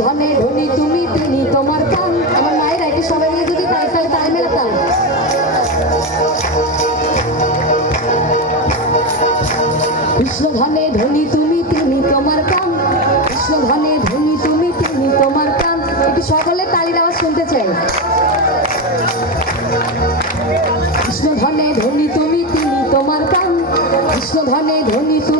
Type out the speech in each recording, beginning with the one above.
ধনে ধনী, তুমি তিনি তোমার কান। আমার মায়ের একই সবাই মিলে যদি তাই তাহলে তাই মেলাতাম। কৃষ্ণ ধনে ধনী, তুমি তিনি তোমার কান। কৃষ্ণ ধনে ধনী, তুমি তিনি তোমার কান। একটু সকলে তালির আওয়াজ শুনতে চাই। কৃষ্ণ ধনে ধনী, তুমি তিনি তোমার কান। কৃষ্ণ ধনে ধনী, তুমি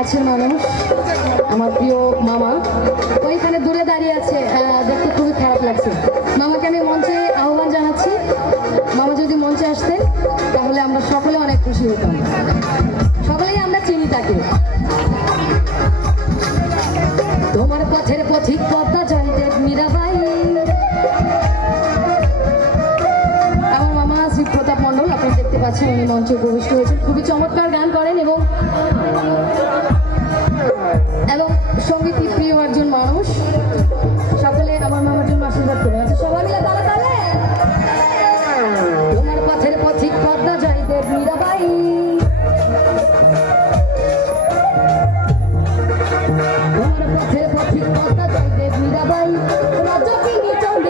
কাছের মানুষ আমার প্রিয় মামা। ওইখানে দূরে দাঁড়িয়ে আছে আহ, দেখতে খুবই খারাপ লাগছে। মামাকে আমি মঞ্চে আহ্বান জানাচ্ছি। মামা যদি মঞ্চে আসতেন তাহলে আমরা সকলে অনেক খুশি হতাম। সকলেই আমরা চিনি তাকে। তোমার পথের পথিক পদ্মা জয়দেব মীরাবাই। আমার মামা শ্রী প্রতাপ মণ্ডল আপনি দেখতে পাচ্ছেন উনি মঞ্চে উপবিষ্ট হয়েছেন খুবই চমৎকার গান করেন এবং সংগীত প্রিয়